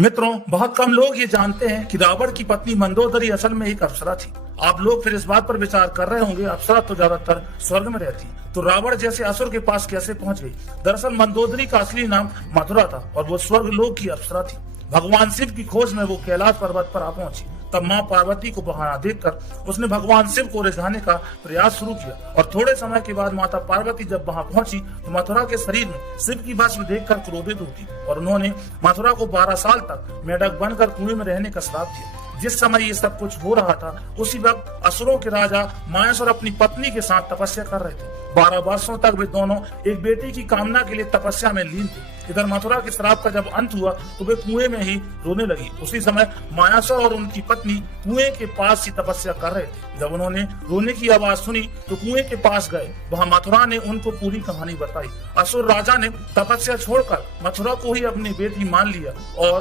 मित्रों, बहुत कम लोग ये जानते हैं कि रावण की पत्नी मंदोदरी असल में एक अप्सरा थी। आप लोग फिर इस बात पर विचार कर रहे होंगे, अप्सरा तो ज्यादातर स्वर्ग में रहती, तो रावण जैसे असुर के पास कैसे पहुंच गई? दरअसल मंदोदरी का असली नाम मथुरा था और वो स्वर्ग लोक की अप्सरा थी। भगवान शिव की खोज में वो कैलाश पर्वत पर आ पहुंची। तब माँ पार्वती को बहाना देखकर उसने भगवान शिव को रिझाने का प्रयास शुरू किया और थोड़े समय के बाद माता पार्वती जब वहां पहुंची तो मथुरा के शरीर में शिव की भस्म देखकर क्रोधित हुई और उन्होंने मथुरा को 12 साल तक मेढक बनकर कुएं में रहने का श्राप दिया। जिस समय ये सब कुछ हो रहा था उसी वक्त असुरों के राजा मायासुर अपनी पत्नी के साथ तपस्या कर रहे थे। 12 वर्षों तक वे दोनों एक बेटी की कामना के लिए तपस्या में लीन थे। इधर मथुरा के श्राप का जब अंत हुआ तो वे कुएं में ही रोने लगी। उसी समय मायासुर और उनकी पत्नी कुएं के पास ही तपस्या कर रहे थे। जब उन्होंने रोने की आवाज सुनी तो कुएं के पास गए। वहां मथुरा ने उनको पूरी कहानी बताई। असुर राजा ने तपस्या छोड़कर मथुरा को ही अपनी बेटी मान लिया और